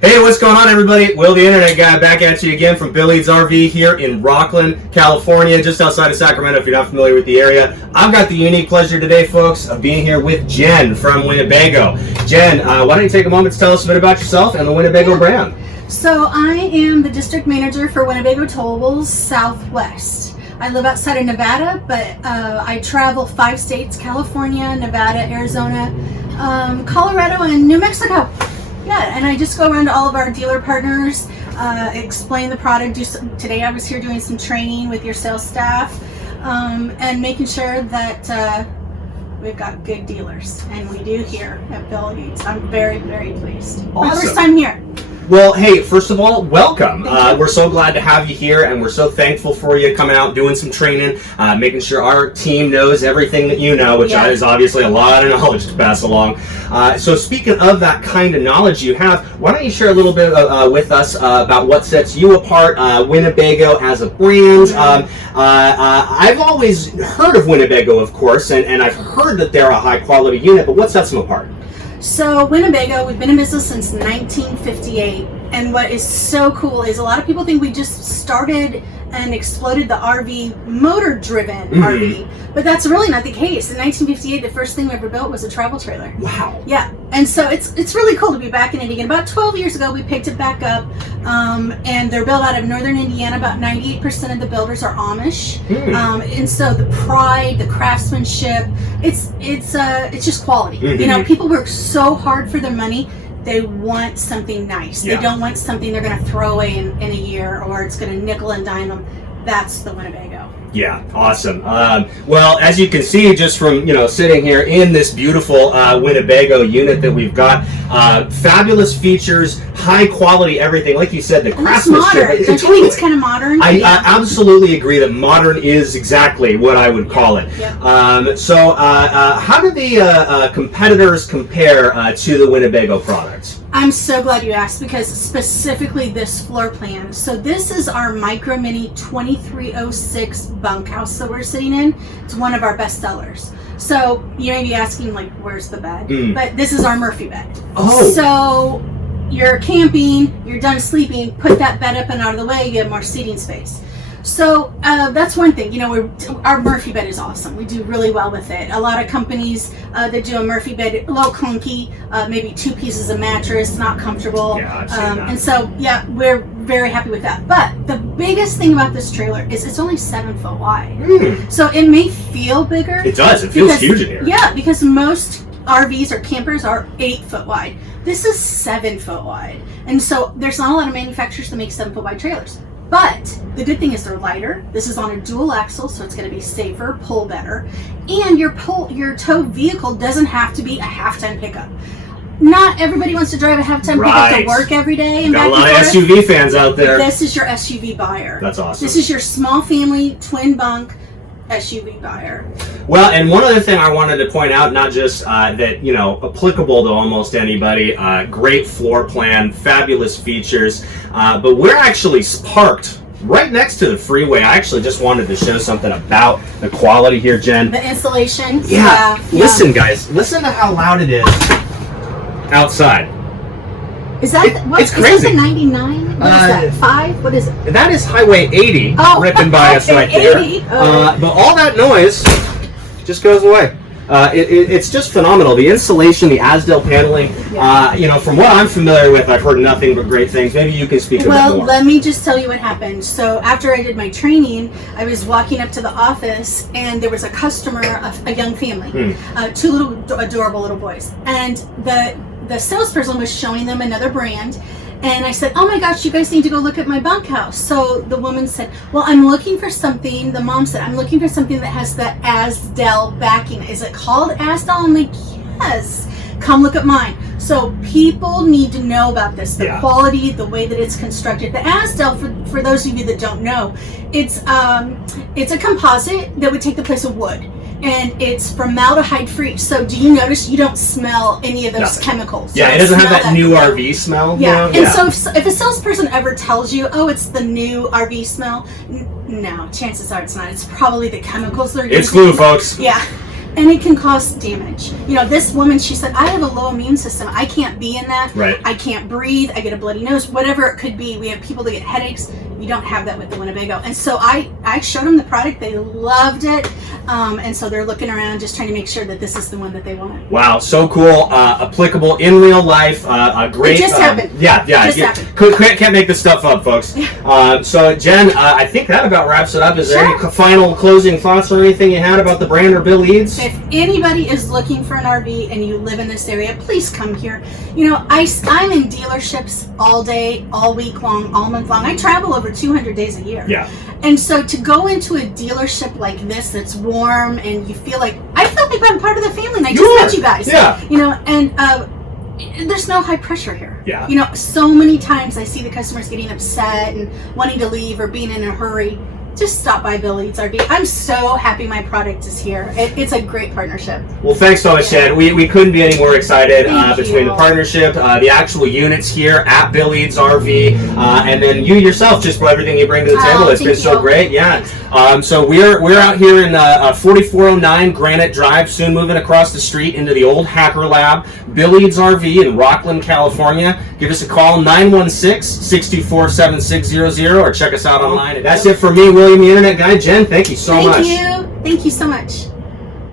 Hey, what's going on, everybody? Will the Internet Guy back at you again from Bill Eads RV here in Rockland, California, just outside of Sacramento if you're not familiar with the area. I've got the unique pleasure today, folks, of being here with Jen from Winnebago. Jen, why don't you take a moment to tell us a bit about yourself and the Winnebago brand? So I am the district manager for Winnebago Towables Southwest. I live outside of Nevada, but I travel 5 states: California, Nevada, Arizona, Colorado, and New Mexico. Yeah, and I just go around to all of our dealer partners, explain the product. Today I was here doing some training with your sales staff, and making sure that we've got good dealers, and we do here at Bill Eads. I'm very, very pleased. Awesome. My first time here. Well, hey, first of all, welcome. We're so glad to have you here, and we're so thankful for you coming out, doing some training, making sure our team knows everything that you know, which is obviously a lot of knowledge to pass along. So speaking of that kind of knowledge you have, why don't you share a little bit with us about what sets you apart, Winnebago as a brand. I've always heard of Winnebago, of course, and I've heard that they're a high-quality unit, but what sets them apart? So Winnebago, we've been in business since 1958, and what is so cool is a lot of people think we just started and exploded the RV, motor-driven RV, but that's really not the case. In 1958, the first thing we ever built was a travel trailer. Wow. Yeah, and so it's really cool to be back in it again. About 12 years ago, we picked it back up, and they're built out of northern Indiana. About 98% of the builders are Amish, and so the pride, the craftsmanship, it's just quality. You know, people work so hard for their money. They want something nice. They don't want something they're going to throw away in a year, or it's going to nickel and dime them. That's the Winnebago. Yeah, awesome. Well, as you can see, just from sitting here in this beautiful Winnebago unit that we've got, fabulous features, high quality, everything. Like you said, the craftsmanship. Modern. Don't you think it's kind of modern? I absolutely agree that modern is exactly what I would call it. So, how do the competitors compare to the Winnebago products? I'm so glad you asked, because specifically this floor plan. So this is our Micro Minnie 2306 bunkhouse that we're sitting in. It's one of our best sellers. So you may be asking, like, where's the bed? But this is our Murphy bed. Oh. So you're camping, you're done sleeping, put that bed up and out of the way, you have more seating space. So that's one thing. Our Murphy bed is awesome. We do really well with it. A lot of companies that do a Murphy bed, a little clunky, maybe 2 pieces of mattress, not comfortable. Yeah, I've seen that. And so, we're very happy with that. But the biggest thing about this trailer is it's only 7 foot wide. So it may feel bigger. It does. It feels huge in here. Yeah, because most RVs or campers are 8 foot wide. This is 7 foot wide. And so there's not a lot of manufacturers that make 7 foot wide trailers. But the good thing is they're lighter. This is on a dual axle, so it's going to be safer, pull better. And your tow vehicle doesn't have to be a half-ton pickup. Not everybody wants to drive a half-ton pickup to work every day. And got a lot of SUV fans out there. This is your SUV buyer. That's awesome. This is your small family, twin bunk SUV buyer. Well, and one other thing I wanted to point out, not just that, applicable to almost anybody, great floor plan, fabulous features, but we're actually parked right next to the freeway. I actually just wanted to show something about the quality here, Jen. The insulation. Yeah. Listen, guys, listen to how loud it is outside. Is that it's crazy. Is that the 99? What is that? 5? What is it? That is Highway 80 ripping by us right there. But all that noise just goes away. It's just phenomenal. The insulation, the Asdel paneling, from what I'm familiar with, I've heard nothing but great things. Maybe you can speak a bit more. Well, let me just tell you what happened. So after I did my training, I was walking up to the office, and there was a customer, a young family, 2 little adorable little boys. And the salesperson was showing them another brand. And I said, oh my gosh, you guys need to go look at my bunkhouse. So the woman said, well, I'm looking for something. The mom said, I'm looking for something that has the Asdel backing. Is it called Asdel? I'm like, yes, come look at mine. So people need to know about this, the quality, the way that it's constructed. The Asdel, for those of you that don't know, it's a composite that would take the place of wood. And it's formaldehyde free. So do you notice you don't smell any of those chemicals? Yeah, it doesn't have that new RV smell. So if a salesperson ever tells you, oh, it's the new RV smell, no, chances are it's not. It's probably the chemicals they're using. It's glue, folks. Yeah. and it can cause damage. You know, this woman, she said, I have a low immune system. I can't be in that. Right. I can't breathe. I get a bloody nose, whatever it could be. We have people that get headaches. You don't have that with the Winnebago. And so I showed them the product. They loved it. And so they're looking around just trying to make sure that this is the one that they want. Wow, so cool. Applicable in real life. A great. It just happened. Yeah. Just happened. Can't make this stuff up, folks. So Jen, I think that about wraps it up. Is there any final closing thoughts or anything you had about the brand or Bill Eads? If anybody is looking for an RV and you live in this area, please come here. You know, I'm in dealerships all day, all week long, all month long. I travel over 200 days a year. Yeah. And so to go into a dealership like this that's warm and you feel like, I feel like I'm part of the family and I just met you guys. Yeah. You know, and there's no high pressure here. Yeah. You know, so many times I see the customers getting upset and wanting to leave or being in a hurry. Just stop by Bill Eads RV. I'm so happy my product is here. It's a great partnership. Well, thanks so much, Jen. We couldn't be any more excited between the partnership, the actual units here at Bill Eads RV, and then you yourself, just for everything you bring to the table. It's been so great. Yeah. So we're out here in 4409 Granite Drive, soon moving across the street into the old Hacker Lab. Bill Eads RV in Rockland, California. Give us a call, 916-624-7600, or check us out online. That's it for me, William, the Internet Guy. Jen, thank you so much. Thank you. Thank you so much.